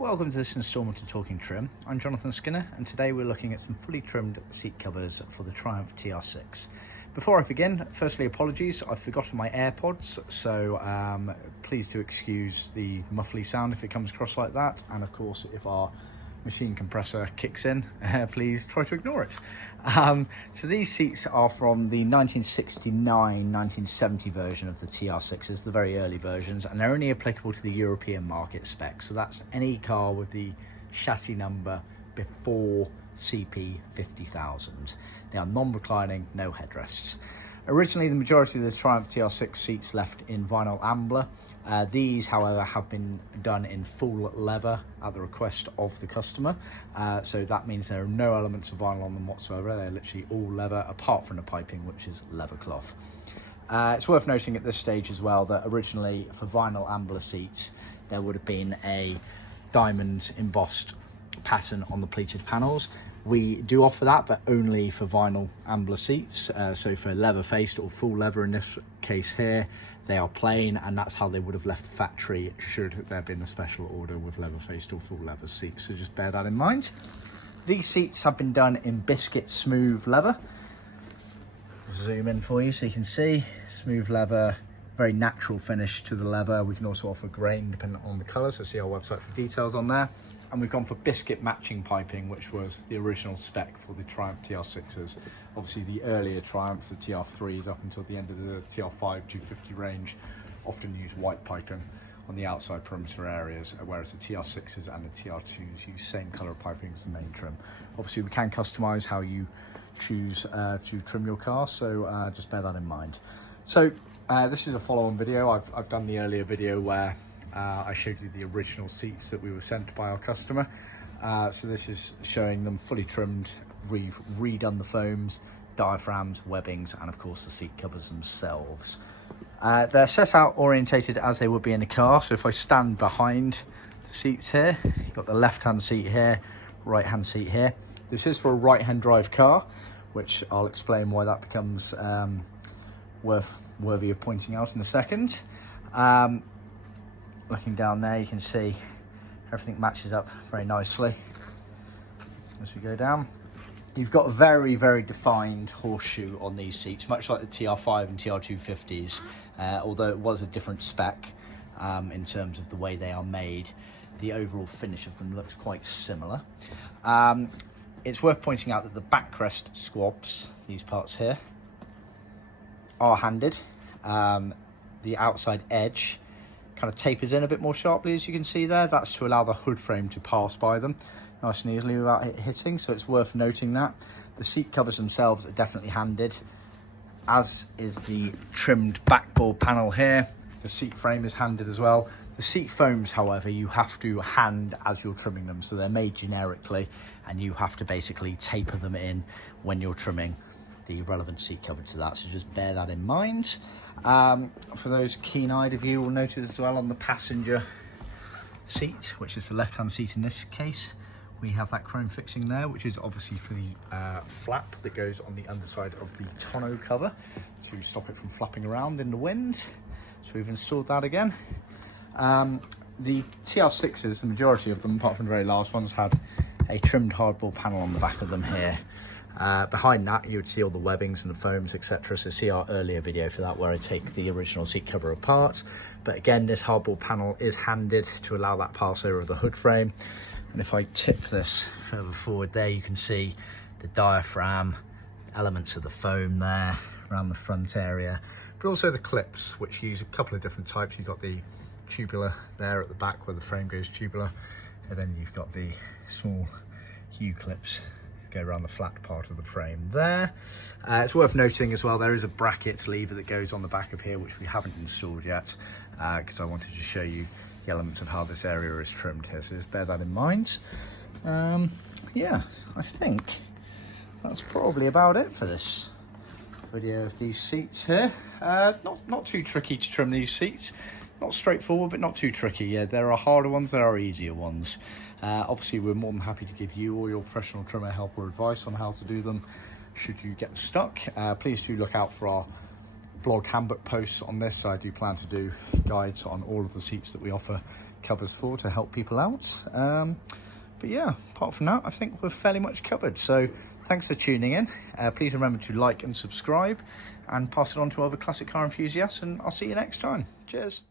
Welcome to this instalment of Talking Trim. I'm Jonathan Skinner, and today we're looking at some fully trimmed seat covers for the Triumph TR6. Before I begin, firstly apologies, I've forgotten my AirPods, so please do excuse the muffly sound if it comes across like that, and of course if our machine compressor kicks in, please try to ignore it. So these seats are from the 1969-1970 version of the TR6s, the very early versions, and they're only applicable to the European market spec. So that's any car with the chassis number before CP50,000. They are non-reclining, no headrests. Originally, the majority of the Triumph TR6 seats left in vinyl ambler. These, however, have been done in full leather at the request of the customer. So that means there are no elements of vinyl on them whatsoever. They're literally all leather, apart from the piping, which is leather cloth. It's worth noting at this stage as well that originally for vinyl ambler seats, there would have been a diamond embossed pattern on the pleated panels. We do offer that, but only for vinyl ambler seats. So for leather faced or full leather in this case here, they are plain, and that's how they would have left the factory should there been a special order with leather faced or full leather seats. So just bear that in mind. These seats have been done in biscuit smooth leather. Zoom in for you so you can see. Smooth leather, very natural finish to the leather. We can also offer grain depending on the colour, so see our website for details on there. And we've gone for biscuit matching piping, which was the original spec for the Triumph TR6s. Obviously the earlier Triumphs, the TR3s up until the end of the TR5 250 range, often use white piping on the outside perimeter areas, whereas the TR6s and the TR2s use same colour of piping as the main trim. Obviously we can customise how you choose to trim your car, so just bear that in mind. So this is a follow-on video. I've done the earlier video where I showed you the original seats that we were sent by our customer. So this is showing them fully trimmed. We've redone the foams, diaphragms, webbings, and of course the seat covers themselves. They're set out orientated as they would be in a car. So if I stand behind the seats here, you've got the left-hand seat here, right-hand seat here. This is for a right-hand drive car, which I'll explain why that becomes worthy of pointing out in a second. Looking down there, you can see everything matches up very nicely as we go down. You've got a very, very defined horseshoe on these seats, much like the TR5 and TR250s, although it was a different spec in terms of the way they are made. The overall finish of them looks quite similar. It's worth pointing out that the backrest squabs, these parts here, are handed. The outside edge kind of tapers in a bit more sharply, as you can see there. That's to allow the hood frame to pass by them nice and easily without it hitting, so it's worth noting that. The seat covers themselves are definitely handed, as is the trimmed backboard panel here. The seat frame is handed as well. The seat foams, however, you have to hand as you're trimming them, so they're made generically, and you have to basically taper them in when you're trimming the relevant seat cover to that, so just bear that in mind. For those keen-eyed of you will notice as well on the passenger seat, which is the left-hand seat in this case, we have that chrome fixing there, which is obviously for the flap that goes on the underside of the tonneau cover to stop it from flapping around in the wind. So we've installed that again. The TR6s, the majority of them, apart from the very last ones, had a trimmed hardboard panel on the back of them here. Behind that you would see all the webbings and the foams, etc. So see our earlier video for that, where I take the original seat cover apart. But again, this hardboard panel is handed to allow that pass over of the hood frame. And if I tip this further forward there, you can see the diaphragm, elements of the foam there around the front area, but also the clips, which use a couple of different types. You've got the tubular there at the back where the frame goes tubular, and then you've got the small U clips go around the flat part of the frame there. It's worth noting as well, there is a bracket lever that goes on the back of here, which we haven't installed yet, because I wanted to show you the elements of how this area is trimmed here, so just bear that in mind. Yeah, I think that's probably about it for this video of these seats here. Not too tricky to trim these seats, not straightforward, but not too tricky. Yeah, there are harder ones, there are easier ones. Obviously we're more than happy to give you or your professional trimmer help or advice on how to do them should you get stuck. Please do look out for our blog handbook posts on this. I do plan to do guides on all of the seats that we offer covers for to help people out. But yeah, apart from that, I think we're fairly much covered. So thanks for tuning in. Please remember to like and subscribe and pass it on to other classic car enthusiasts, and I'll see you next time. Cheers.